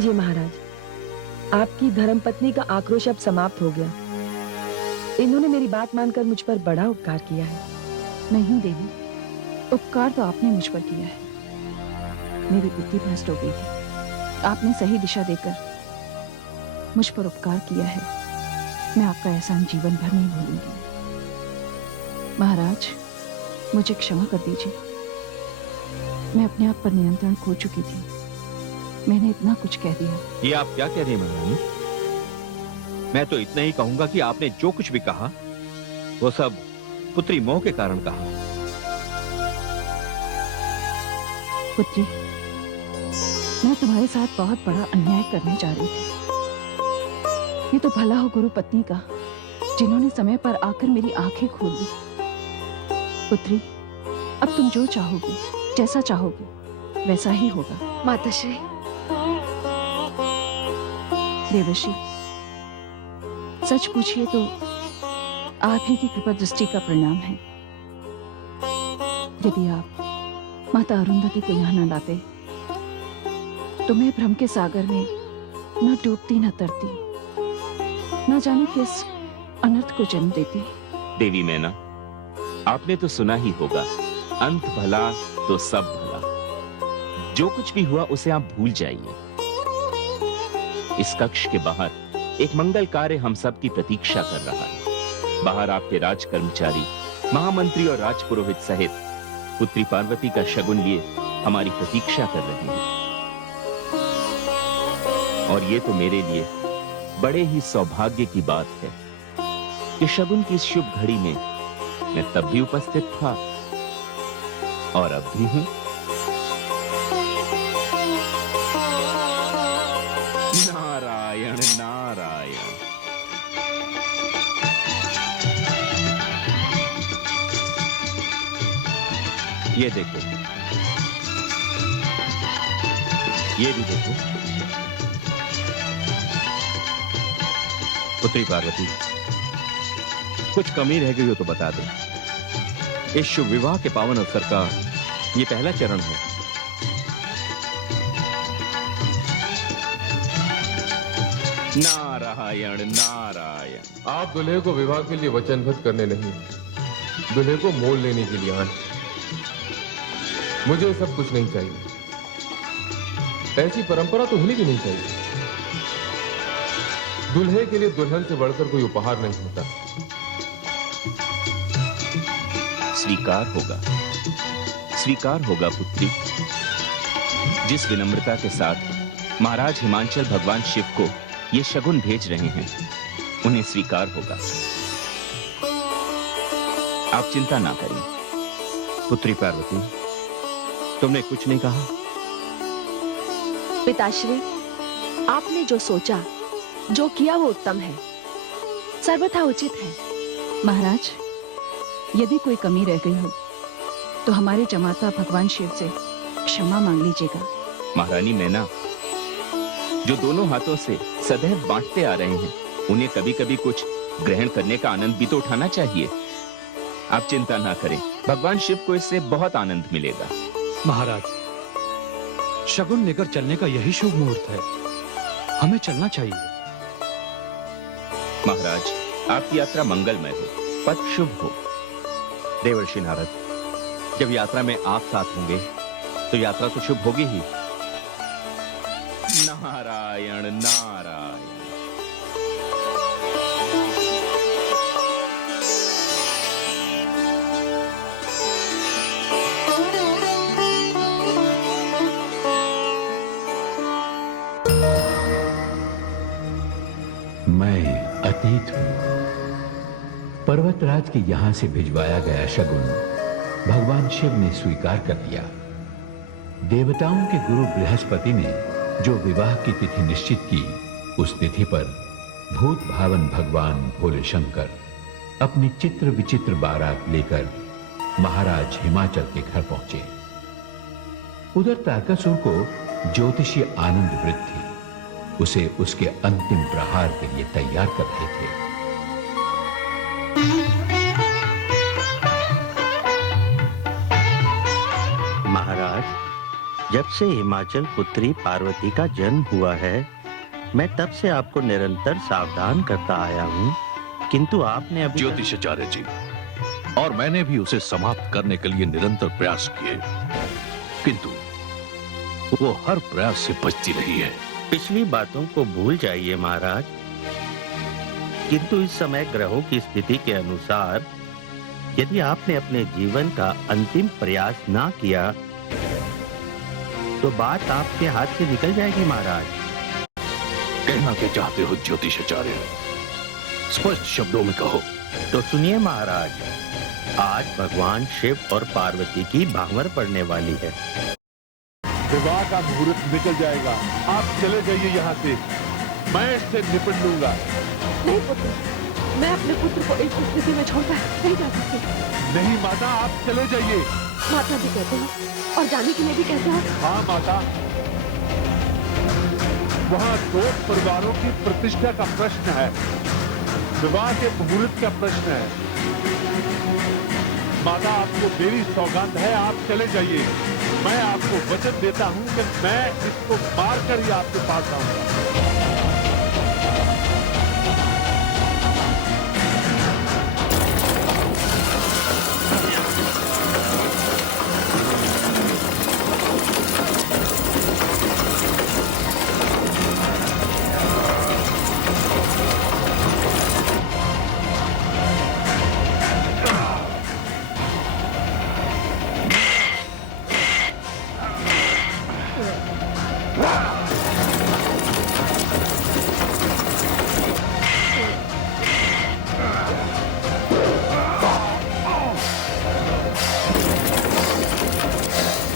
लीजिए महाराज, आपकी धर्मपत्नी का आक्रोश अब समाप्त हो गया। इन्होंने मेरी बात मानकर मुझ पर बड़ा उपकार किया है। नहीं देवी, उपकार तो आपने मुझ पर किया है। मेरी बुद्धि भ्रष्ट हो गई थी, आपने सही दिशा देकर मुझ पर उपकार किया है। मैं आपका एहसान जीवन भर नहीं भूलूंगी। महाराज, मुझे क्षमा कर दीजिए। मैं अपने आप पर नियंत्रण खो चुकी थी। मैंने इतना कुछ कह दिया। ये आप क्या कह रही हैं महारानी? मैं तो इतना ही कहूंगा कि आपने जो कुछ भी कहा वो सब पुत्री मोह के कारण कहा। पुत्री, मैं तुम्हारे साथ बहुत बड़ा अन्याय करने जा रही थी। ये तो भला हो गुरु पत्नी का, जिन्होंने समय पर आकर मेरी आंखें खोल दी। पुत्री, अब तुम जो चाहोगी, जैसा चाहोगी, वैसा ही होगा। माताश्री। देवर्षि, सच पूछिए तो आप ही की कृपा दृष्टि का परिणाम है। यदि आप माता अरुंधति को यहाँ न लाते तो मैं भ्रम के सागर में न डूबती न तरती, न जाने किस अनर्थ को जन्म देती। देवी मैना, आपने तो सुना ही होगा, अंत भला तो सब भला। जो कुछ भी हुआ उसे आप भूल जाइए। इस कक्ष के बाहर एक मंगल कार्य हम सब की प्रतीक्षा कर रहा है। बाहर आपके राज कर्मचारी, महामंत्री और राजपुरोहित सहित पुत्री पार्वती का शगुन लिए हमारी प्रतीक्षा कर रहे हैं। और ये तो मेरे लिए बड़े ही सौभाग्य की बात है कि शगुन की इस शुभ घड़ी में मैं तब भी उपस्थित था और अब भी हूं। नारायण नारायण। ये देखो, ये भी देखो। पुत्री पार्वती, कुछ कमी रह गई हो तो बता दे। इस शुभ विवाह के पावन अवसर का ये पहला चरण है। नारायण नारायण। आप दूल्हे को विवाह के लिए वचनबद्ध करने नहीं, दूल्हे को मोल लेने के लिए आए। मुझे सब कुछ नहीं चाहिए। ऐसी परंपरा तो होनी भी नहीं चाहिए। दूल्हे के लिए दुल्हन से बढ़कर कोई उपहार नहीं होता। स्वीकार होगा, स्वीकार होगा पुत्री। जिस विनम्रता के साथ महाराज हिमांचल भगवान शिव को ये शगुन भेज रहे हैं, उन्हें स्वीकार होगा। आप चिंता ना करें। पुत्री पार्वती, तुमने कुछ नहीं कहा? पिताश्री, आपने जो सोचा, जो किया वो उत्तम है, सर्वथा उचित है। महाराज, यदि कोई कमी रह गई हो तो हमारे जमाता भगवान शिव से क्षमा मांग लीजिएगा। महारानी मैना, जो दोनों हाथों से सदैव बांटते आ रहे हैं, उन्हें कभी कभी कुछ ग्रहण करने का आनंद भी तो उठाना चाहिए। आप चिंता ना करें, भगवान शिव को इससे बहुत आनंद मिलेगा। महाराज, शगुन लेकर चलने का यही शुभ मुहूर्त है, हमें चलना चाहिए। महाराज, आपकी यात्रा मंगलमय हो, पथ शुभ हो। देवर्षि नारद, जब यात्रा में आप साथ होंगे तो यात्रा तो शुभ होगी ही। नारायण नारायण। मैं अतीत हूं। पर्वतराज के यहां से भिजवाया गया शगुन भगवान शिव ने स्वीकार कर लिया। देवताओं के गुरु बृहस्पति ने जो विवाह की तिथि निश्चित की, उस तिथि पर भूत भावन भगवान भोले शंकर अपनी चित्र विचित्र बारात लेकर महाराज हिमाचल के घर पहुंचे। उधर तारकासुर को ज्योतिषी आनंद वृत्त थी। उसे उसके अंतिम प्रहार के लिए तैयार कर रहे थे। महाराज, जब से हिमाचल पुत्री पार्वती का जन्म हुआ है, मैं तब से आपको निरंतर सावधान करता आया हूँ, किंतु आपने अभी ज्योतिषाचार्य जी, और मैंने भी उसे समाप्त करने के लिए निरंतर प्रयास किए, किंतु वो हर प्रयास से बचती रही है। पिछली बातों को भूल जाइए महाराज, किंतु इस समय ग्रहों की स्थिति के अनुसार यदि आपने अपने जीवन का अंतिम प्रयास ना किया तो बात आपके हाथ से निकल जाएगी महाराज। कहना क्या चाहते हो ज्योतिषाचार्य? स्पष्ट शब्दों में कहो। तो सुनिए महाराज, आज भगवान शिव और पार्वती की भांवर पड़ने वाली है। विवाह का मुहूर्त निकल जाएगा, आप चले जाइए यहाँ से, मैं इससे निपट लूंगा। नहीं पुत्र, मैं अपने पुत्र को इस स्थिति में छोड़कर नहीं जा सकती। नहीं माता, आप चले जाइए। माता भी कहते हो और जाने के लिए भी कहते हो। हाँ माता, वहाँ दो परिवारों की प्रतिष्ठा का प्रश्न है, विवाह के मुहूर्त का प्रश्न है। माता, आपको मेरी सौगात है, आप चले जाइए। मैं आपको वचन देता हूँ कि मैं इसको मारकर ही आपके पास आऊंगा।